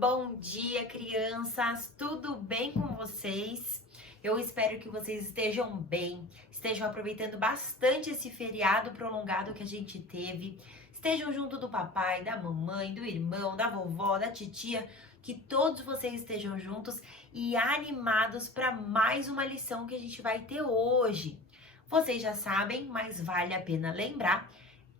Bom dia, crianças! Tudo bem com vocês? Eu espero que vocês estejam bem, estejam aproveitando bastante esse feriado prolongado que a gente teve, estejam junto do papai, da mamãe, do irmão, da vovó, da titia, que todos vocês estejam juntos e animados para mais uma lição que a gente vai ter hoje. Vocês já sabem, mas vale a pena lembrar.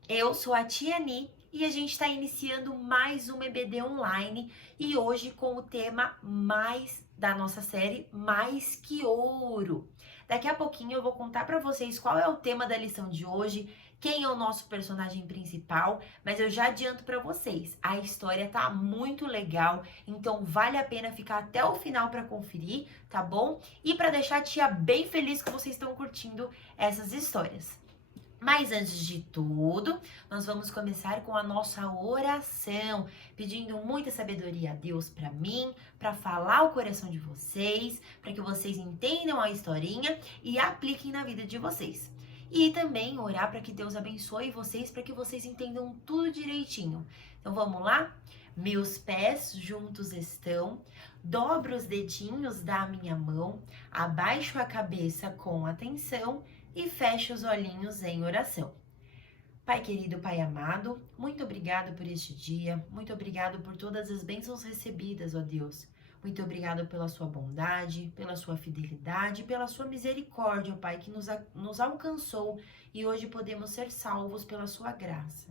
Eu sou a Tia Ni e a gente está iniciando mais um EBD online e hoje com o tema mais da nossa série Mais que Ouro. Daqui a pouquinho eu vou contar para vocês qual é o tema da lição de hoje, quem é o nosso personagem principal, mas eu já adianto para vocês, a história tá muito legal, então vale a pena ficar até o final para conferir, tá bom? E para deixar a tia bem feliz que vocês estão curtindo essas histórias. Mas antes de tudo, nós vamos começar com a nossa oração, pedindo muita sabedoria a Deus para mim, para falar o coração de vocês, para que vocês entendam a historinha e apliquem na vida de vocês. E também orar para que Deus abençoe vocês, para que vocês entendam tudo direitinho. Então vamos lá? Meus pés juntos estão, dobro os dedinhos da minha mão, abaixo a cabeça com atenção e feche os olhinhos em oração. Pai querido, Pai amado, muito obrigado por este dia, muito obrigado por todas as bênçãos recebidas, ó Deus. Muito obrigado pela sua bondade, pela sua fidelidade, pela sua misericórdia, ó Pai, que nos alcançou e hoje podemos ser salvos pela sua graça.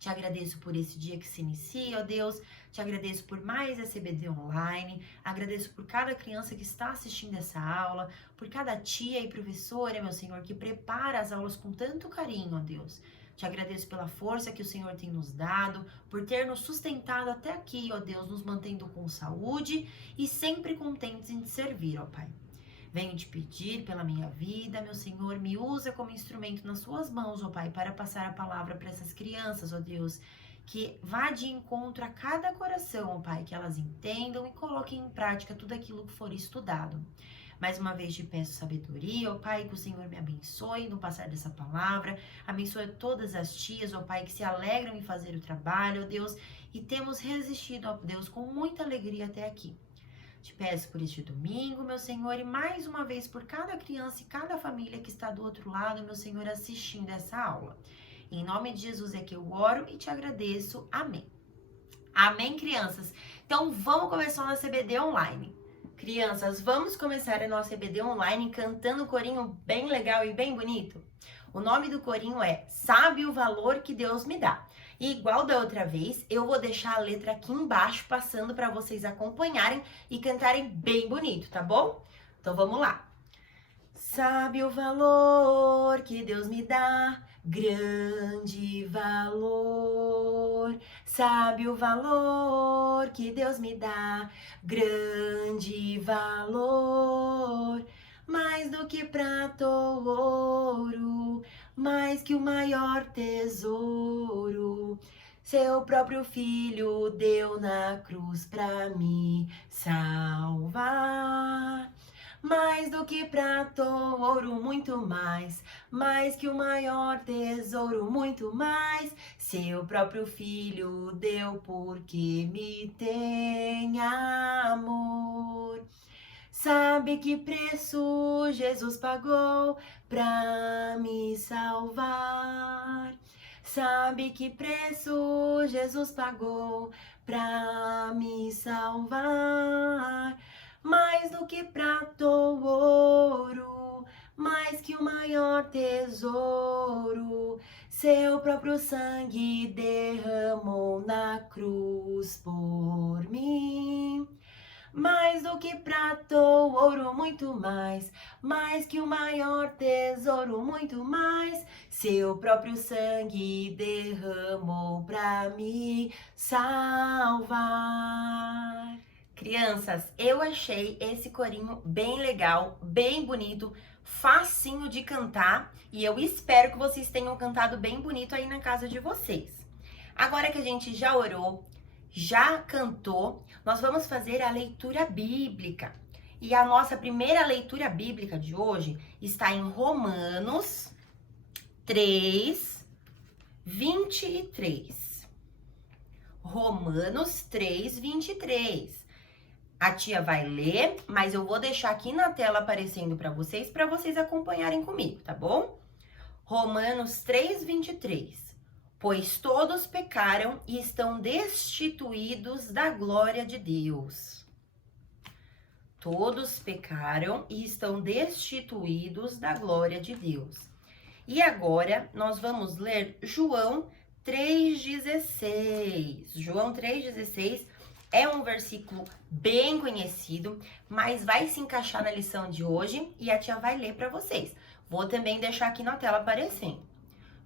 Te agradeço por esse dia que se inicia, ó Deus. Te agradeço por mais esse EBD online. Agradeço por cada criança que está assistindo essa aula, por cada tia e professora, meu Senhor, que prepara as aulas com tanto carinho, ó Deus. Te agradeço pela força que o Senhor tem nos dado, por ter nos sustentado até aqui, ó Deus, nos mantendo com saúde e sempre contentes em te servir, ó Pai. Venho te pedir pela minha vida, meu Senhor, me usa como instrumento nas suas mãos, ó Pai, para passar a palavra para essas crianças, ó Deus, que vá de encontro a cada coração, ó Pai, que elas entendam e coloquem em prática tudo aquilo que for estudado. Mais uma vez te peço sabedoria, ó Pai, que o Senhor me abençoe no passar dessa palavra, abençoe todas as tias, ó Pai, que se alegram em fazer o trabalho, ó Deus, e temos resistido, ó Deus, com muita alegria até aqui. Te peço por este domingo, meu Senhor, e mais uma vez por cada criança e cada família que está do outro lado, meu Senhor, assistindo essa aula. Em nome de Jesus é que eu oro e te agradeço. Amém. Amém, crianças? Então, vamos começar o nosso EBD online. Crianças, vamos começar a nossa EBD online cantando um corinho bem legal e bem bonito? O nome do corinho é Sabe o Valor que Deus Me Dá. E igual da outra vez, eu vou deixar a letra aqui embaixo passando para vocês acompanharem e cantarem bem bonito, tá bom? Então vamos lá. Sabe o valor que Deus me dá, grande valor. Sabe o valor que Deus me dá, grande valor. Mais do que prata ou ouro, mais que o maior tesouro. Seu próprio filho deu na cruz pra me salvar. Mais do que prata ou ouro, muito mais que o maior tesouro, muito mais. Seu próprio filho deu porque me tem amor. Sabe que preço Jesus pagou pra me salvar? Sabe que preço Jesus pagou pra me salvar? Mais do que prata ou ouro, mais que o maior tesouro, seu próprio sangue derramou na cruz por mim. Mais do que prata ou ouro, muito mais que o maior tesouro, muito mais, seu próprio sangue derramou pra me salvar. Crianças, eu achei esse corinho bem legal, bem bonito, facinho de cantar e eu espero que vocês tenham cantado bem bonito aí na casa de vocês. Agora que a gente já orou, já cantou, nós vamos fazer a leitura bíblica. E a nossa primeira leitura bíblica de hoje está em Romanos 3, 23. Romanos 3, 23. A tia vai ler, mas eu vou deixar aqui na tela aparecendo para vocês acompanharem comigo, tá bom? Romanos 3, 23. Pois todos pecaram e estão destituídos da glória de Deus. Todos pecaram e estão destituídos da glória de Deus. E agora nós vamos ler João 3,16. João 3,16 é um versículo bem conhecido, mas vai se encaixar na lição de hoje e a tia vai ler para vocês. Vou também deixar aqui na tela aparecendo.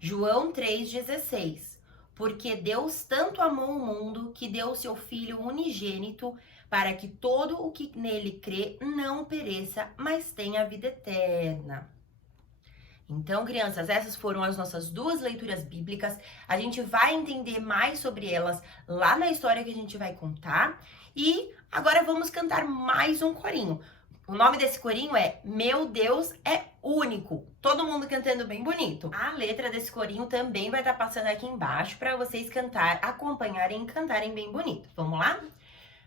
João 3,16. Porque Deus tanto amou o mundo que deu o seu Filho unigênito para que todo o que nele crê não pereça, mas tenha a vida eterna. Então, crianças, essas foram as nossas duas leituras bíblicas. A gente vai entender mais sobre elas lá na história que a gente vai contar. E agora vamos cantar mais um corinho. O nome desse corinho é Meu Deus é Único. Todo mundo cantando bem bonito. A letra desse corinho também vai estar passando aqui embaixo para vocês acompanharem e cantarem bem bonito. Vamos lá?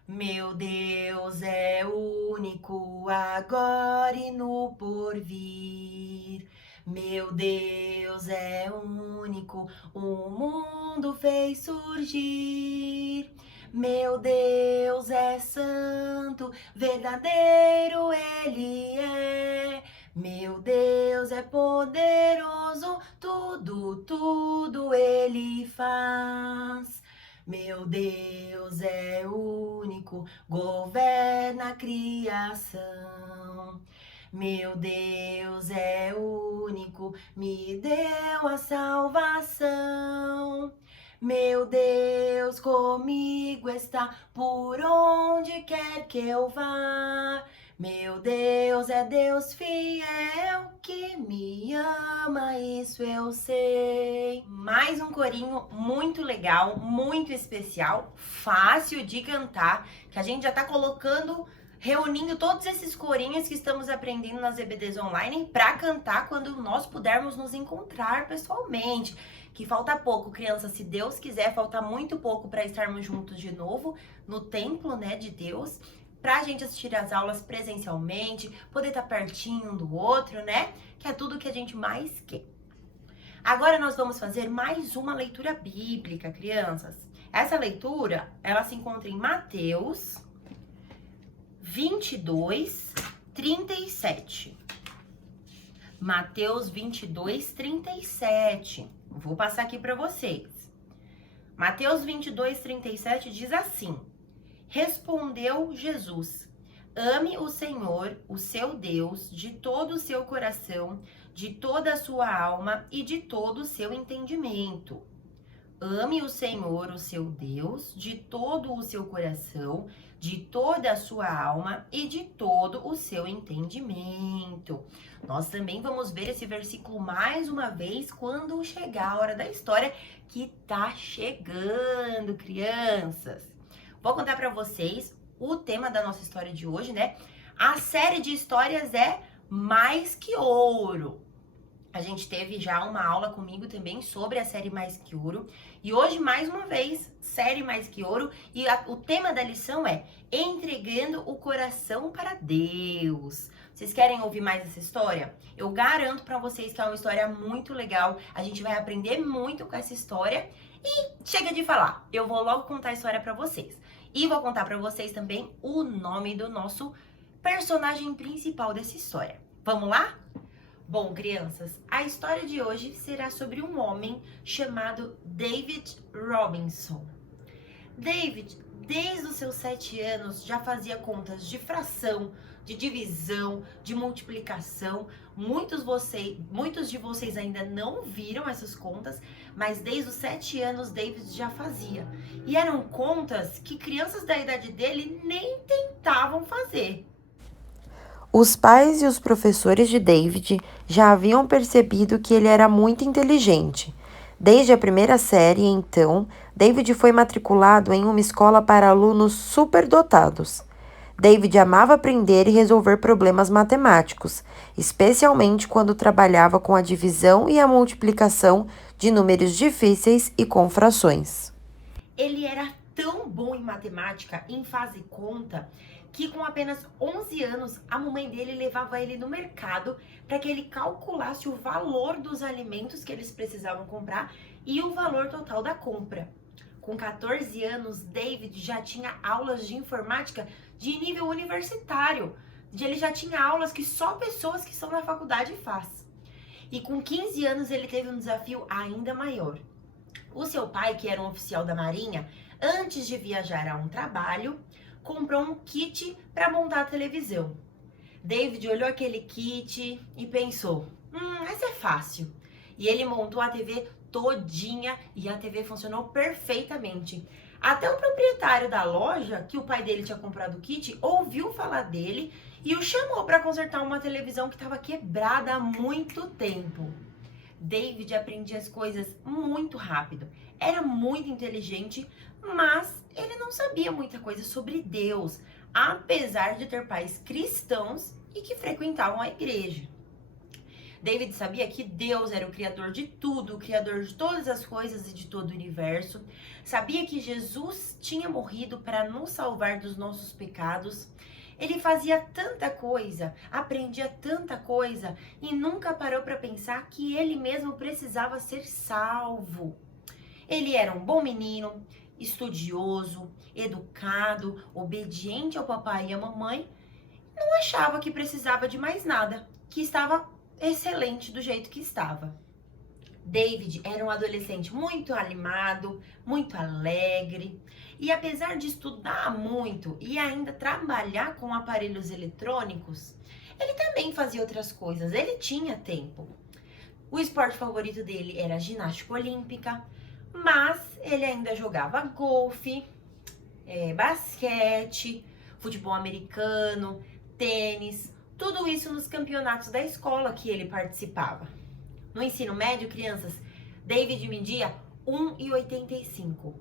Meu Deus é único, agora e no porvir. Meu Deus é único, o mundo fez surgir. Meu Deus é santo, verdadeiro Ele é. Meu Deus é poderoso, tudo Ele faz. Meu Deus é único, governa a criação. Meu Deus é único, me deu a salvação. Meu Deus comigo está por onde quer que eu vá. Meu Deus é Deus fiel que me ama, isso eu sei. Mais um corinho muito legal, muito especial, fácil de cantar, que a gente já tá reunindo todos esses corinhos que estamos aprendendo nas EBDs online para cantar quando nós pudermos nos encontrar pessoalmente. Que falta pouco, criança, se Deus quiser, falta muito pouco para estarmos juntos de novo no templo, né, de Deus, pra gente assistir as aulas presencialmente, poder estar pertinho um do outro, né, que é tudo que a gente mais quer. Agora nós vamos fazer mais uma leitura bíblica, crianças. Essa leitura, ela se encontra em Mateus 22, 37. Mateus 22, 37. Vou passar aqui para vocês. Mateus 22, 37 diz assim: Respondeu Jesus: Ame o Senhor, o seu Deus, de todo o seu coração, de toda a sua alma e de todo o seu entendimento. Ame o Senhor, o seu Deus, de todo o seu coração, de toda a sua alma e de todo o seu entendimento. Nós também vamos ver esse versículo mais uma vez quando chegar a hora da história, que tá chegando, crianças. Vou contar para vocês o tema da nossa história de hoje, né? A série de histórias é Mais que Ouro. A gente teve já uma aula comigo também sobre a série Mais que Ouro. E hoje, mais uma vez, série Mais que Ouro. E o tema da lição é Entregando o Coração para Deus. Vocês querem ouvir mais essa história? Eu garanto para vocês que é uma história muito legal. A gente vai aprender muito com essa história. E chega de falar, eu vou logo contar a história para vocês. E vou contar para vocês também o nome do nosso personagem principal dessa história. Vamos lá? Bom, crianças, a história de hoje será sobre um homem chamado David Robinson. David, desde os seus 7 anos, já fazia contas de fração, de divisão, de multiplicação. Muitos de vocês ainda não viram essas contas, mas desde os 7 anos David já fazia. E eram contas que crianças da idade dele nem tentavam fazer. Os pais e os professores de David já haviam percebido que ele era muito inteligente. Desde a primeira série, então, David foi matriculado em uma escola para alunos superdotados. David amava aprender e resolver problemas matemáticos, especialmente quando trabalhava com a divisão e a multiplicação de números difíceis e com frações. Ele era tão bom em matemática, em fazer conta, que com apenas 11 anos, a mamãe dele levava ele no mercado para que ele calculasse o valor dos alimentos que eles precisavam comprar e o valor total da compra. Com 14 anos, David já tinha aulas de informática de nível universitário. Ele já tinha aulas que só pessoas que estão na faculdade faz. E com 15 anos, ele teve um desafio ainda maior. O seu pai, que era um oficial da Marinha, antes de viajar a um trabalho, comprou um kit para montar a televisão. David olhou aquele kit e pensou, essa é fácil. E ele montou a TV todinha e a TV funcionou perfeitamente. Até o proprietário da loja, que o pai dele tinha comprado o kit, ouviu falar dele e o chamou para consertar uma televisão que estava quebrada há muito tempo. David aprendia as coisas muito rápido, era muito inteligente, mas ele não sabia muita coisa sobre Deus, apesar de ter pais cristãos e que frequentavam a igreja. David sabia que Deus era o criador de tudo, o criador de todas as coisas e de todo o universo. Sabia que Jesus tinha morrido para nos salvar dos nossos pecados. Ele fazia tanta coisa, aprendia tanta coisa e nunca parou para pensar que ele mesmo precisava ser salvo. Ele era um bom menino, estudioso, educado, obediente ao papai e à mamãe. Não achava que precisava de mais nada, que estava excelente do jeito que estava. David era um adolescente muito animado, muito alegre, e apesar de estudar muito e ainda trabalhar com aparelhos eletrônicos, ele também fazia outras coisas, ele tinha tempo. O esporte favorito dele era a ginástica olímpica, mas ele ainda jogava golfe, basquete, futebol americano, tênis, tudo isso nos campeonatos da escola que ele participava. No ensino médio, crianças, David media 1,85.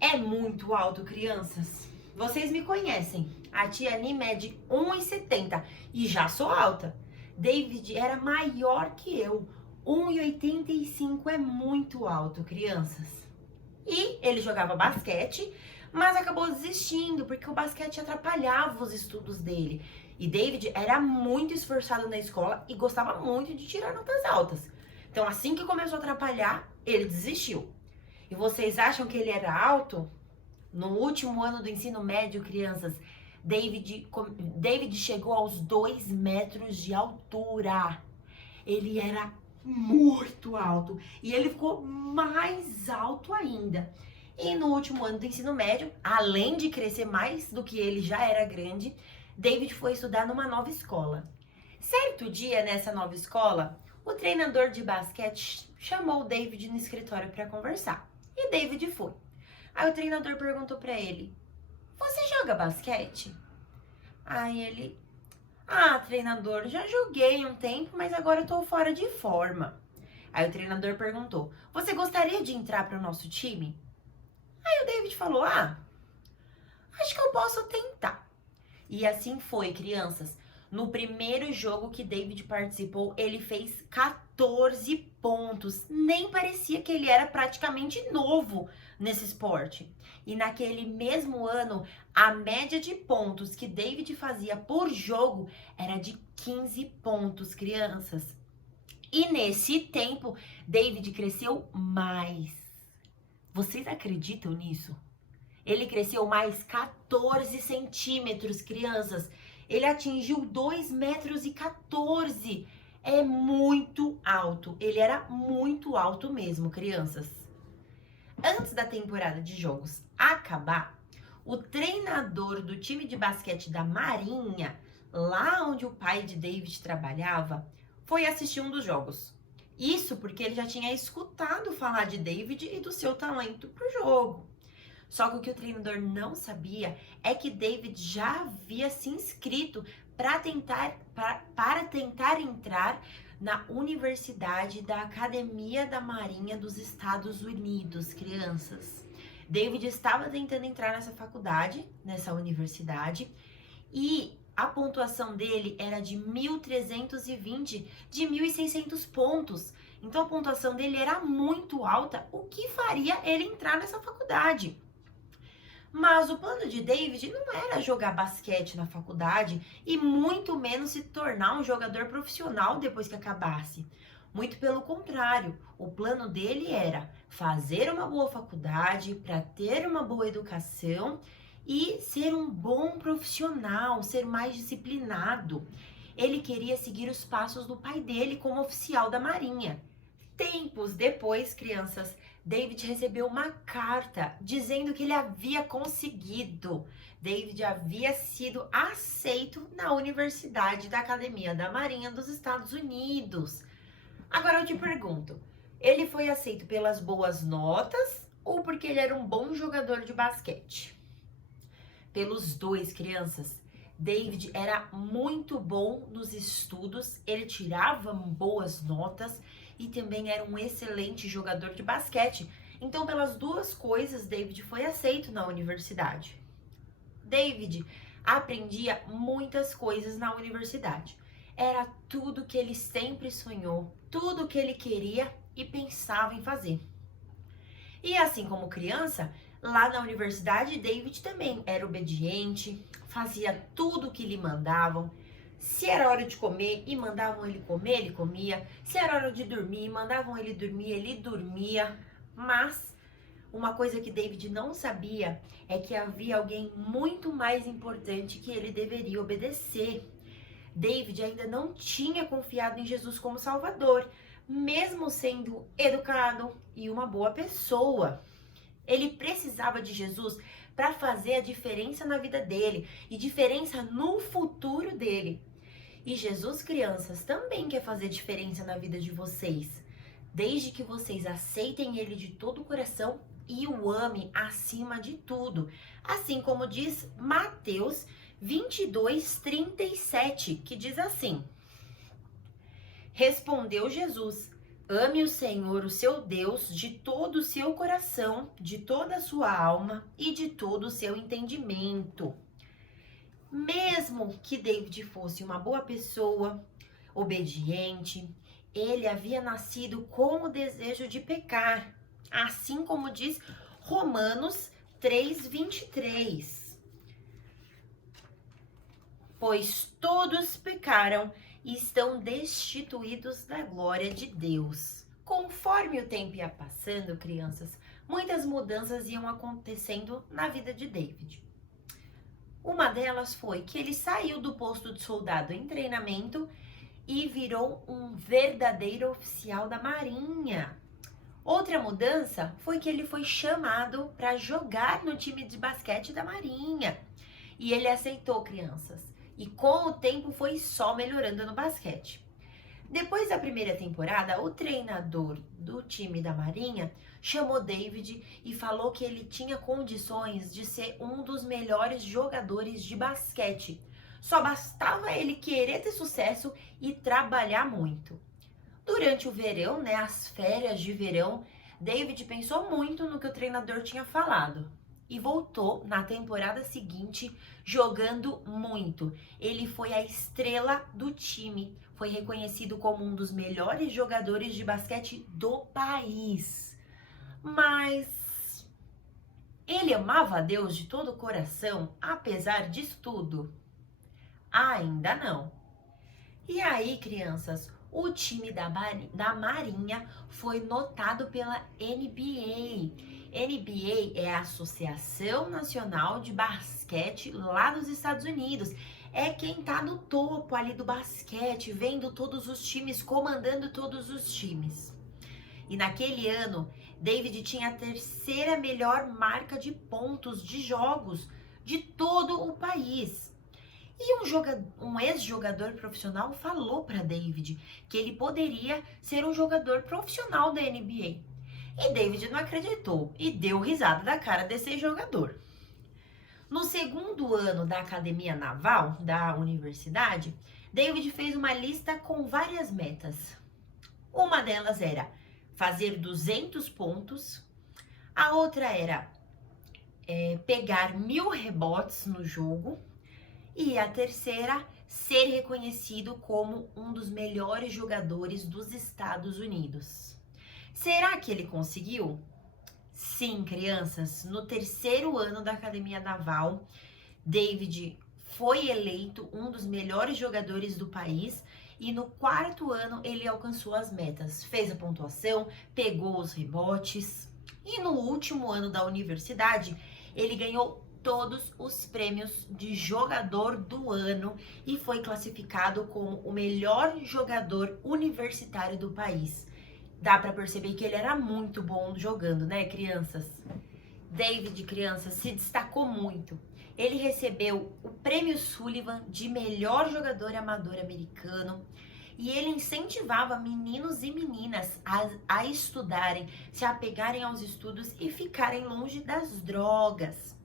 É muito alto, crianças. Vocês me conhecem. A tia Ani mede 1,70 e já sou alta. David era maior que eu. 1,85 é muito alto, crianças. E ele jogava basquete, mas acabou desistindo porque o basquete atrapalhava os estudos dele. E David era muito esforçado na escola e gostava muito de tirar notas altas. Então, assim que começou a atrapalhar, ele desistiu. E vocês acham que ele era alto? No último ano do ensino médio, crianças, David chegou aos 2 metros de altura. Ele era muito alto e ele ficou mais alto ainda. E no último ano do ensino médio, além de crescer mais do que ele já era grande, David foi estudar numa nova escola. Certo dia, nessa nova escola, o treinador de basquete chamou o David no escritório para conversar. E David foi. Aí o treinador perguntou para ele, você joga basquete? Aí ele, treinador, já joguei um tempo, mas agora eu tô fora de forma. Aí o treinador perguntou, você gostaria de entrar para o nosso time? Aí o David falou, acho que eu posso tentar. E assim foi, crianças. No primeiro jogo que David participou, ele fez 14 pontos. Nem parecia que ele era praticamente novo nesse esporte. E naquele mesmo ano, a média de pontos que David fazia por jogo era de 15 pontos, crianças. E nesse tempo, David cresceu mais. Vocês acreditam nisso? Ele cresceu mais 14 centímetros, crianças. Ele atingiu 2,14 metros. É muito alto. Ele era muito alto mesmo, crianças. Antes da temporada de jogos acabar, o treinador do time de basquete da Marinha, lá onde o pai de David trabalhava, foi assistir um dos jogos. Isso porque ele já tinha escutado falar de David e do seu talento pro jogo. Só que o que o treinador não sabia é que David já havia se inscrito para tentar entrar na Universidade da Academia da Marinha dos Estados Unidos, crianças. David estava tentando entrar nessa faculdade, nessa universidade, e a pontuação dele era de 1.320 de 1.600 pontos. Então a pontuação dele era muito alta, o que faria ele entrar nessa faculdade. Mas o plano de David não era jogar basquete na faculdade e muito menos se tornar um jogador profissional depois que acabasse. Muito pelo contrário, o plano dele era fazer uma boa faculdade para ter uma boa educação e ser um bom profissional, ser mais disciplinado. Ele queria seguir os passos do pai dele como oficial da Marinha. Tempos depois, crianças, David recebeu uma carta dizendo que ele havia conseguido. David havia sido aceito na Universidade da Academia da Marinha dos Estados Unidos. Agora eu te pergunto, ele foi aceito pelas boas notas ou porque ele era um bom jogador de basquete? Pelos dois, crianças. David era muito bom nos estudos, ele tirava boas notas e também era um excelente jogador de basquete. Então, pelas duas coisas, David foi aceito na universidade. David aprendia muitas coisas na universidade. Era tudo que ele sempre sonhou, tudo que ele queria e pensava em fazer. E assim como criança, lá na universidade, David também era obediente, fazia tudo o que lhe mandavam. Se era hora de comer e mandavam ele comer, ele comia. Se era hora de dormir e mandavam ele dormir, ele dormia. Mas uma coisa que David não sabia é que havia alguém muito mais importante que ele deveria obedecer. David ainda não tinha confiado em Jesus como Salvador, mesmo sendo educado e uma boa pessoa. Ele precisava de Jesus para fazer a diferença na vida dele e diferença no futuro dele. E Jesus, crianças, também quer fazer diferença na vida de vocês, desde que vocês aceitem ele de todo o coração e o amem acima de tudo. Assim como diz Mateus 22:37, que diz assim: Respondeu Jesus: Ame o Senhor, o seu Deus, de todo o seu coração, de toda a sua alma e de todo o seu entendimento. Mesmo que David fosse uma boa pessoa, obediente, ele havia nascido com o desejo de pecar, assim como diz Romanos 3:23. Pois todos pecaram e estão destituídos da glória de Deus. Conforme o tempo ia passando, crianças, muitas mudanças iam acontecendo na vida de David. Uma delas foi que ele saiu do posto de soldado em treinamento e virou um verdadeiro oficial da Marinha. Outra mudança foi que ele foi chamado para jogar no time de basquete da Marinha. E ele aceitou, crianças. E com o tempo foi só melhorando no basquete. Depois da primeira temporada, o treinador do time da Marinha chamou David e falou que ele tinha condições de ser um dos melhores jogadores de basquete. Só bastava ele querer ter sucesso e trabalhar muito. Durante o verão, as férias de verão, David pensou muito no que o treinador tinha falado. E voltou na temporada seguinte jogando muito. Ele foi a estrela do time. Foi reconhecido como um dos melhores jogadores de basquete do país. Mas ele amava a Deus de todo o coração, apesar disso tudo? Ainda não. E aí, crianças, o time da Marinha foi notado pela NBA. NBA é a Associação Nacional de Basquete lá dos Estados Unidos. É quem tá no topo ali do basquete, vendo todos os times, comandando todos os times. E naquele ano, David tinha a terceira melhor marca de pontos de jogos de todo o país. E um ex-jogador profissional falou para David que ele poderia ser um jogador profissional da NBA. E David não acreditou e deu risada da cara desse jogador. No segundo ano da Academia Naval da universidade, David fez uma lista com várias metas. Uma delas era fazer 200 pontos, a outra era pegar 1000 rebotes no jogo e a terceira, ser reconhecido como um dos melhores jogadores dos Estados Unidos. Será que ele conseguiu? Sim, crianças, no terceiro ano da Academia Naval, David foi eleito um dos melhores jogadores do país e no quarto ano ele alcançou as metas, fez a pontuação, pegou os rebotes e no último ano da universidade ele ganhou todos os prêmios de jogador do ano e foi classificado como o melhor jogador universitário do país. Dá para perceber que ele era muito bom jogando, né, crianças? David, crianças, se destacou muito. Ele recebeu o Prêmio Sullivan de melhor jogador amador americano e ele incentivava meninos e meninas a estudarem, se apegarem aos estudos e ficarem longe das drogas.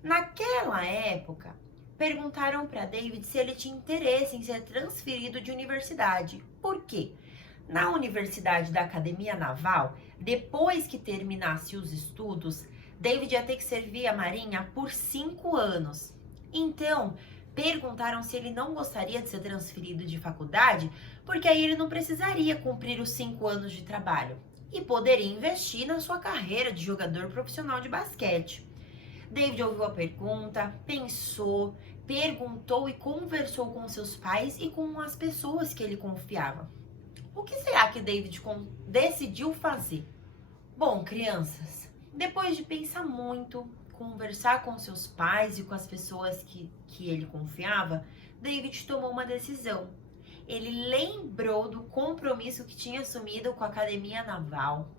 Naquela época, perguntaram para David se ele tinha interesse em ser transferido de universidade. Por quê? Na Universidade da Academia Naval, depois que terminasse os estudos, David ia ter que servir a Marinha por 5 anos. Então, perguntaram se ele não gostaria de ser transferido de faculdade, porque aí ele não precisaria cumprir os 5 anos de trabalho e poderia investir na sua carreira de jogador profissional de basquete. David ouviu a pergunta, pensou, perguntou e conversou com seus pais e com as pessoas que ele confiava. O que será que David decidiu fazer? Bom, crianças, depois de pensar muito, conversar com seus pais e com as pessoas que ele confiava, David tomou uma decisão. Ele lembrou do compromisso que tinha assumido com a Academia Naval.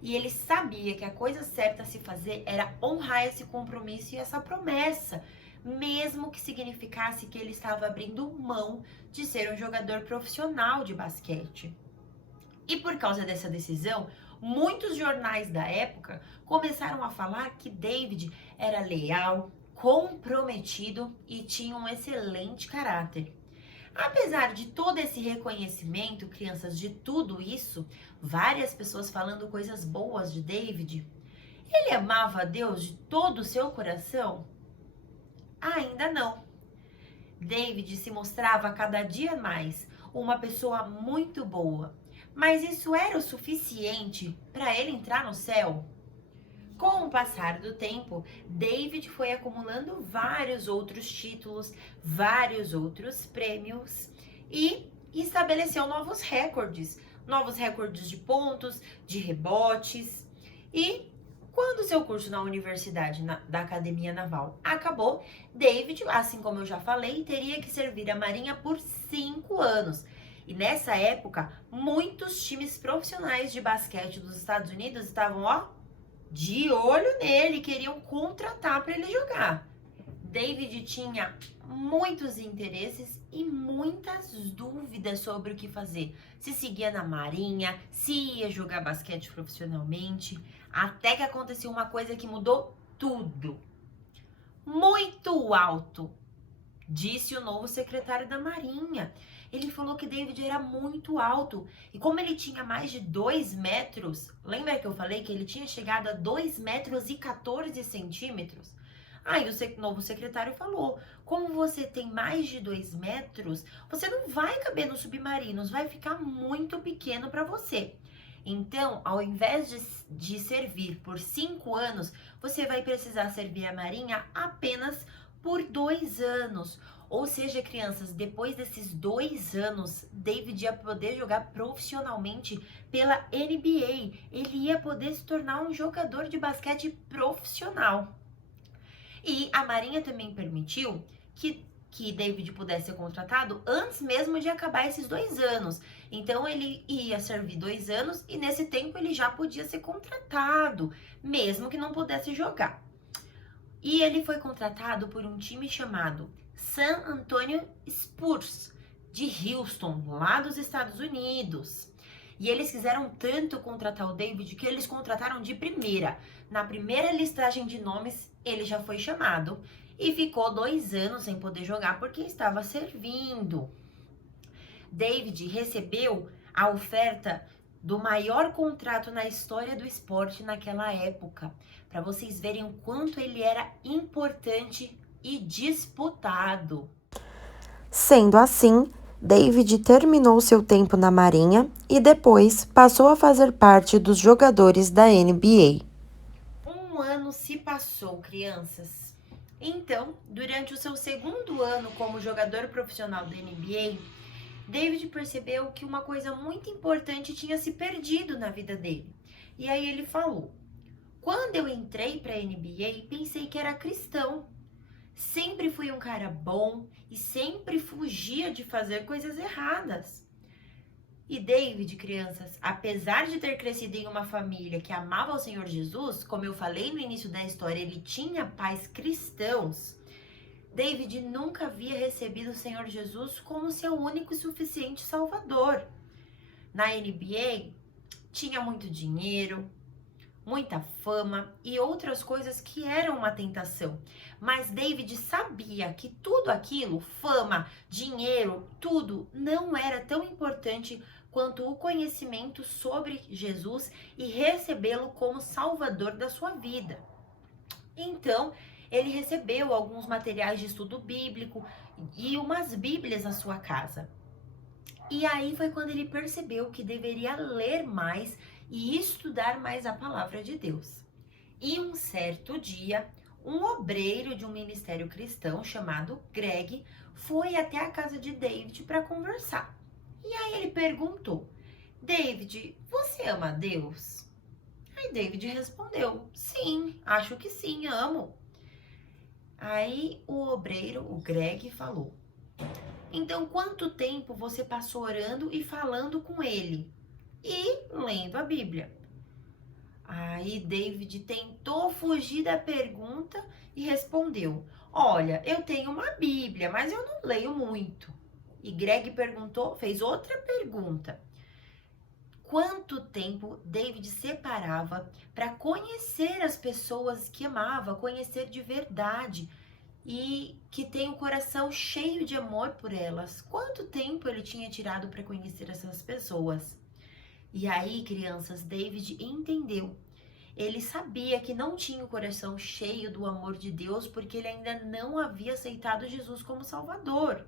E ele sabia que a coisa certa a se fazer era honrar esse compromisso e essa promessa, mesmo que significasse que ele estava abrindo mão de ser um jogador profissional de basquete. E por causa dessa decisão, muitos jornais da época começaram a falar que David era leal, comprometido e tinha um excelente caráter. Apesar de todo esse reconhecimento, crianças, de tudo isso, várias pessoas falando coisas boas de David, ele amava a Deus de todo o seu coração? Ainda não. David se mostrava cada dia mais uma pessoa muito boa, mas isso era o suficiente para ele entrar no céu? Com o passar do tempo, David foi acumulando vários outros títulos, vários outros prêmios e estabeleceu novos recordes de pontos, de rebotes. E quando seu curso na universidade da Academia Naval acabou, David, assim como eu já falei, teria que servir a Marinha por 5 anos. E nessa época, muitos times profissionais de basquete dos Estados Unidos estavam, de olho nele, queriam contratar para ele jogar. David tinha muitos interesses e muitas dúvidas sobre o que fazer. Se seguia na Marinha, se ia jogar basquete profissionalmente, até que aconteceu uma coisa que mudou tudo. Muito alto, disse o novo secretário da Marinha. Ele falou que David era muito alto. E como ele tinha mais de 2 metros, lembra que eu falei que ele tinha chegado a 2 metros e 14 centímetros? Aí o novo secretário falou, como você tem mais de 2 metros, você não vai caber nos submarinos, vai ficar muito pequeno para você. Então, ao invés de servir por 5 anos, você vai precisar servir a Marinha apenas por 2 anos. Ou seja, crianças, depois desses 2 anos, David ia poder jogar profissionalmente pela NBA. Ele ia poder se tornar um jogador de basquete profissional. E a Marinha também permitiu que David pudesse ser contratado antes mesmo de acabar esses 2 anos. Então, ele ia servir 2 anos e nesse tempo ele já podia ser contratado, mesmo que não pudesse jogar. E ele foi contratado por um time chamado San Antonio Spurs, de Houston, lá dos Estados Unidos. E eles quiseram tanto contratar o David que eles contrataram de primeira. Na primeira listagem de nomes, ele já foi chamado e ficou 2 anos sem poder jogar porque estava servindo. David recebeu a oferta do maior contrato na história do esporte naquela época, para vocês verem o quanto ele era importante e disputado. Sendo assim, David terminou seu tempo na Marinha e depois passou a fazer parte dos jogadores da NBA. Um ano se passou, crianças. Então, durante o seu segundo ano como jogador profissional da NBA, David percebeu que uma coisa muito importante tinha se perdido na vida dele. E aí ele falou: quando eu entrei para a NBA, pensei que era cristão. Sempre fui um cara bom e sempre fugia de fazer coisas erradas. E David, crianças, apesar de ter crescido em uma família que amava o Senhor Jesus, como eu falei no início da história, ele tinha pais cristãos. David nunca havia recebido o Senhor Jesus como seu único e suficiente Salvador. Na NBA, tinha muito dinheiro, muita fama e outras coisas que eram uma tentação. Mas David sabia que tudo aquilo, fama, dinheiro, tudo, não era tão importante quanto o conhecimento sobre Jesus e recebê-lo como Salvador da sua vida. Então, ele recebeu alguns materiais de estudo bíblico e umas bíblias na sua casa. E aí foi quando ele percebeu que deveria ler mais e estudar mais a palavra de Deus. E um certo dia, um obreiro de um ministério cristão chamado Greg foi até a casa de David para conversar. E aí ele perguntou: David, você ama Deus? Aí David respondeu: sim, acho que sim, amo. Aí o obreiro, o Greg, falou: então, quanto tempo você passou orando e falando com ele? E lendo a Bíblia? Aí David tentou fugir da pergunta e respondeu: olha, eu tenho uma Bíblia, mas eu não leio muito. E Greg perguntou, fez outra pergunta: quanto tempo David separava para conhecer as pessoas que amava, conhecer de verdade e que tem o coração cheio de amor por elas? Quanto tempo ele tinha tirado para conhecer essas pessoas? E aí, crianças, David entendeu. Ele sabia que não tinha o coração cheio do amor de Deus porque ele ainda não havia aceitado Jesus como Salvador.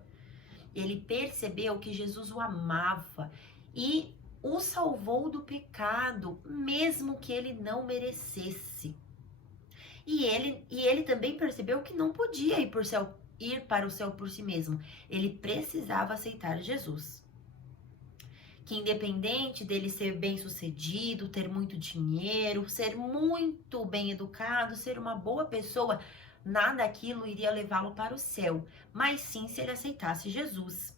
Ele percebeu que Jesus o amava e o salvou do pecado, mesmo que ele não merecesse. E ele também percebeu que não podia ir para o céu por si mesmo. Ele precisava aceitar Jesus. Que independente dele ser bem-sucedido, ter muito dinheiro, ser muito bem educado, ser uma boa pessoa, nada daquilo iria levá-lo para o céu, mas sim se ele aceitasse Jesus.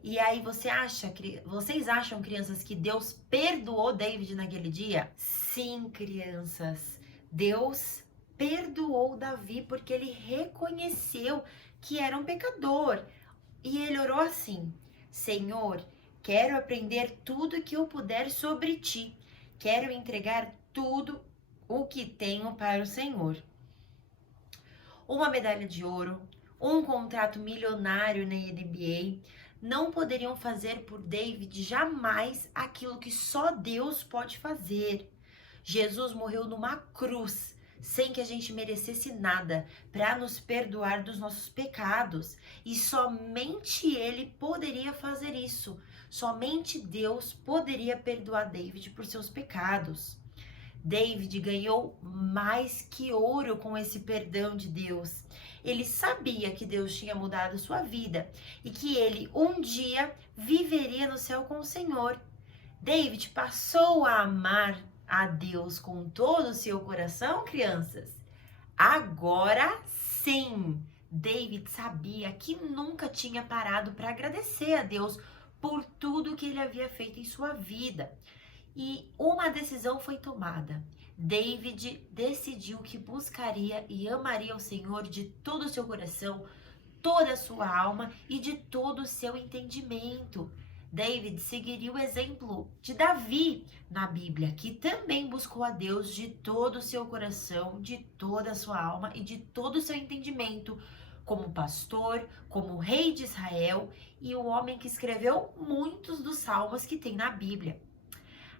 E aí vocês acham, crianças, que Deus perdoou David naquele dia? Sim, crianças. Deus perdoou Davi porque ele reconheceu que era um pecador. E ele orou assim: Senhor, quero aprender tudo que eu puder sobre ti. Quero entregar tudo o que tenho para o Senhor. Uma medalha de ouro, um contrato milionário na NBA não poderiam fazer por David jamais aquilo que só Deus pode fazer. Jesus morreu numa cruz, sem que a gente merecesse nada, para nos perdoar dos nossos pecados. E somente Ele poderia fazer isso. Somente Deus poderia perdoar David por seus pecados. David ganhou mais que ouro com esse perdão de Deus. Ele sabia que Deus tinha mudado sua vida e que ele um dia viveria no céu com o Senhor. David passou a amar a Deus com todo o seu coração, crianças? Agora sim, David sabia que nunca tinha parado para agradecer a Deus por tudo que ele havia feito em sua vida. E uma decisão foi tomada. David decidiu que buscaria e amaria o Senhor de todo o seu coração, toda a sua alma e de todo o seu entendimento. David seguiria o exemplo de Davi na Bíblia, que também buscou a Deus de todo o seu coração, de toda a sua alma e de todo o seu entendimento, como pastor, como rei de Israel e o homem que escreveu muitos dos salmos que tem na Bíblia.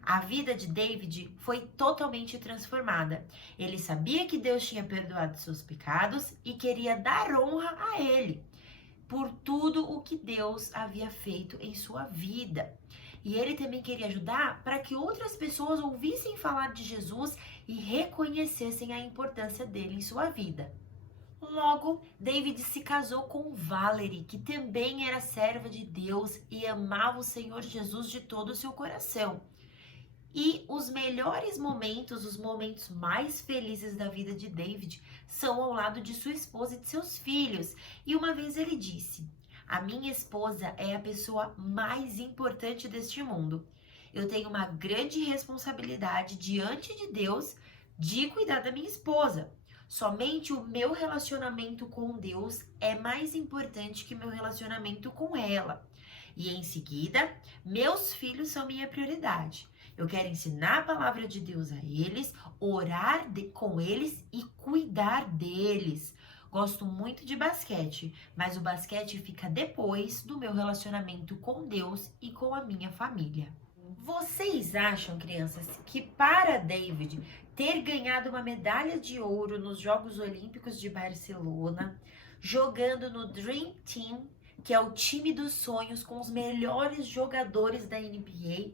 A vida de David foi totalmente transformada. Ele sabia que Deus tinha perdoado seus pecados e queria dar honra a ele. por tudo o que Deus havia feito em sua vida. E ele também queria ajudar para que outras pessoas ouvissem falar de Jesus e reconhecessem a importância dele em sua vida. Logo, David se casou com Valerie, que também era serva de Deus e amava o Senhor Jesus de todo o seu coração. E os melhores momentos, os momentos mais felizes da vida de David, são ao lado de sua esposa e de seus filhos. E uma vez ele disse: "A minha esposa é a pessoa mais importante deste mundo. Eu tenho uma grande responsabilidade diante de Deus de cuidar da minha esposa. Somente o meu relacionamento com Deus é mais importante que meu relacionamento com ela. E em seguida, meus filhos são minha prioridade. Eu quero ensinar a palavra de Deus a eles, orar com eles e cuidar deles. Gosto muito de basquete, mas o basquete fica depois do meu relacionamento com Deus e com a minha família." Vocês acham, crianças, que para David ter ganhado uma medalha de ouro nos Jogos Olímpicos de Barcelona, jogando no Dream Team, que é o time dos sonhos com os melhores jogadores da NBA,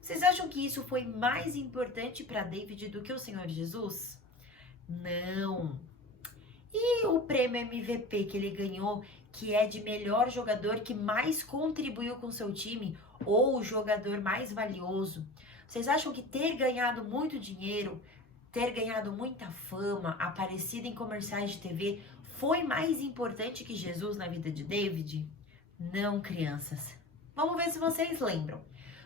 vocês acham que isso foi mais importante para David do que o Senhor Jesus? Não. E o prêmio MVP que ele ganhou, que é de melhor jogador que mais contribuiu com seu time, ou o jogador mais valioso? Vocês acham que ter ganhado muito dinheiro, ter ganhado muita fama, aparecido em comerciais de TV, foi mais importante que Jesus na vida de David? Não, crianças. Vamos ver se vocês lembram.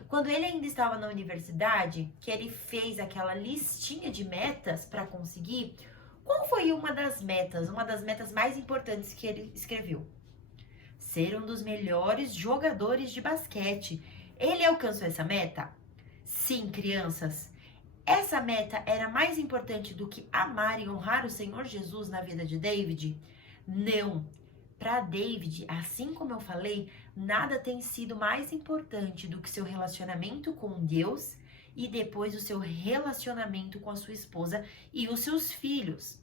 Quando ele ainda estava na universidade, que ele fez aquela listinha de metas para conseguir, qual foi uma das metas mais importantes que ele escreveu? Ser um dos melhores jogadores de basquete. Ele alcançou essa meta? Sim, crianças. Essa meta era mais importante do que amar e honrar o Senhor Jesus na vida de David? Não. Para David, assim como eu falei, nada tem sido mais importante do que seu relacionamento com Deus e depois o seu relacionamento com a sua esposa e os seus filhos.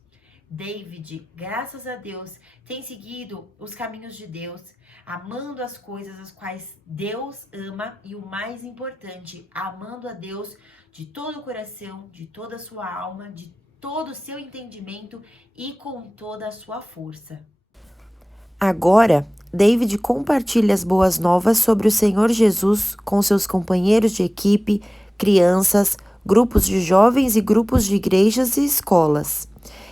David, graças a Deus, tem seguido os caminhos de Deus, amando as coisas as quais Deus ama e o mais importante, amando a Deus de todo o coração, de toda a sua alma, de todo o seu entendimento e com toda a sua força. Agora, David compartilha as boas novas sobre o Senhor Jesus com seus companheiros de equipe, crianças, grupos de jovens e grupos de igrejas e escolas.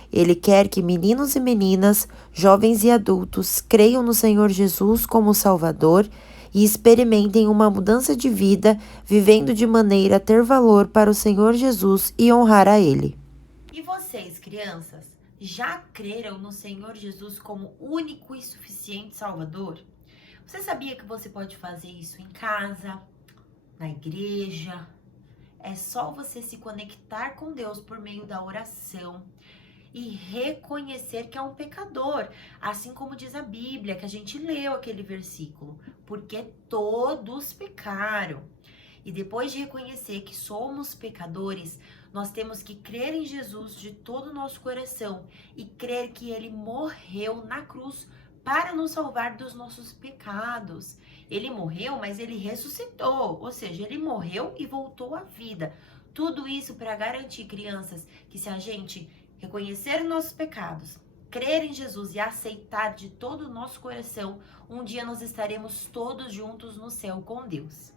Ele quer que meninos e meninas, jovens e adultos creiam no Senhor Jesus como Salvador e experimentem uma mudança de vida, vivendo de maneira a ter valor para o Senhor Jesus e honrar a Ele. E vocês, crianças, já creram no Senhor Jesus como único e suficiente Salvador? Você sabia que você pode fazer isso em casa, na igreja? É só você se conectar com Deus por meio da oração e reconhecer que é um pecador, assim como diz a Bíblia, que a gente leu aquele versículo, porque todos pecaram. E depois de reconhecer que somos pecadores, nós temos que crer em Jesus de todo o nosso coração e crer que ele morreu na cruz para nos salvar dos nossos pecados. Ele morreu, mas ele ressuscitou, ou seja, ele morreu e voltou à vida. Tudo isso para garantir, crianças, que se a gente reconhecer nossos pecados, crer em Jesus e aceitar de todo o nosso coração, um dia nós estaremos todos juntos no céu com Deus.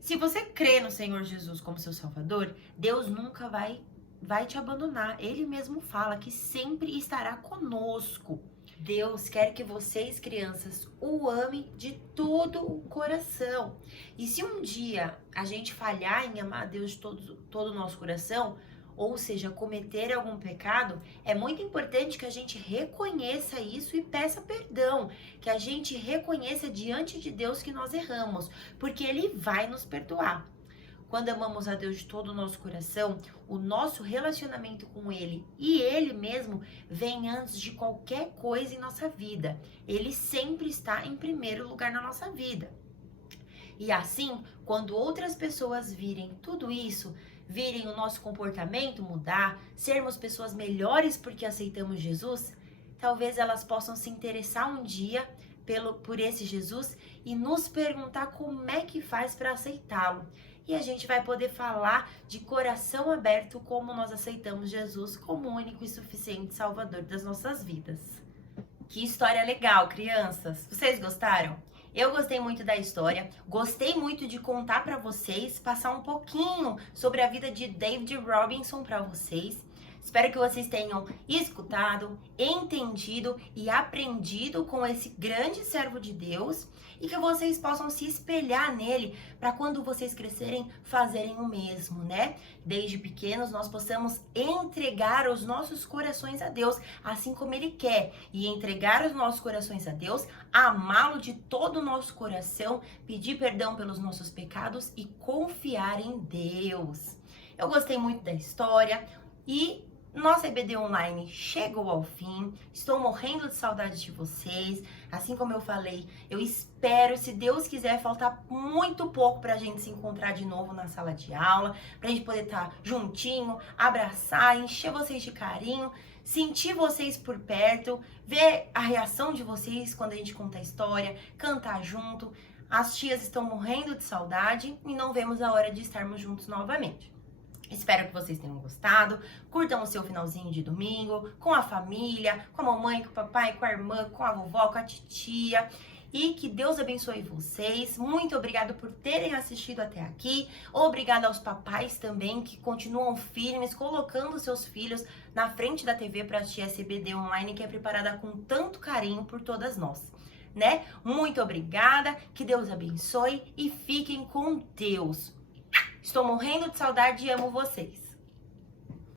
Se você crê no Senhor Jesus como seu Salvador, Deus nunca vai te abandonar. Ele mesmo fala que sempre estará conosco. Deus quer que vocês, crianças, o amem de todo o coração. E se um dia a gente falhar em amar a Deus de todo o nosso coração, ou seja, cometer algum pecado, é muito importante que a gente reconheça isso e peça perdão, que a gente reconheça diante de Deus que nós erramos, porque Ele vai nos perdoar. Quando amamos a Deus de todo o nosso coração, o nosso relacionamento com Ele e Ele mesmo vem antes de qualquer coisa em nossa vida. Ele sempre está em primeiro lugar na nossa vida. E assim, quando outras pessoas virem tudo isso, virem o nosso comportamento mudar, sermos pessoas melhores porque aceitamos Jesus, talvez elas possam se interessar um dia por esse Jesus e nos perguntar como é que faz para aceitá-lo. E a gente vai poder falar de coração aberto como nós aceitamos Jesus como único e suficiente Salvador das nossas vidas. Que história legal, crianças! Vocês gostaram? Eu gostei muito da história, gostei muito de contar para vocês, passar um pouquinho sobre a vida de David Robinson para vocês. Espero que vocês tenham escutado, entendido e aprendido com esse grande servo de Deus e que vocês possam se espelhar nele para quando vocês crescerem fazerem o mesmo, né? Desde pequenos nós possamos entregar os nossos corações a Deus, assim como Ele quer, e entregar os nossos corações a Deus, amá-lo de todo o nosso coração, pedir perdão pelos nossos pecados e confiar em Deus. Eu gostei muito da história e nossa EBD Online chegou ao fim, estou morrendo de saudade de vocês. Assim como eu falei, eu espero, se Deus quiser, faltar muito pouco pra gente se encontrar de novo na sala de aula, pra gente poder estar juntinho, abraçar, encher vocês de carinho, sentir vocês por perto, ver a reação de vocês quando a gente conta a história, cantar junto. As tias estão morrendo de saudade e não vemos a hora de estarmos juntos novamente. Espero que vocês tenham gostado, curtam o seu finalzinho de domingo, com a família, com a mamãe, com o papai, com a irmã, com a vovó, com a titia. E que Deus abençoe vocês. Muito obrigado por terem assistido até aqui. Obrigada aos papais também que continuam firmes, colocando seus filhos na frente da TV para assistir essa EBD Online que é preparada com tanto carinho por todas nós, né? Muito obrigada, que Deus abençoe e fiquem com Deus. Estou morrendo de saudade e amo vocês.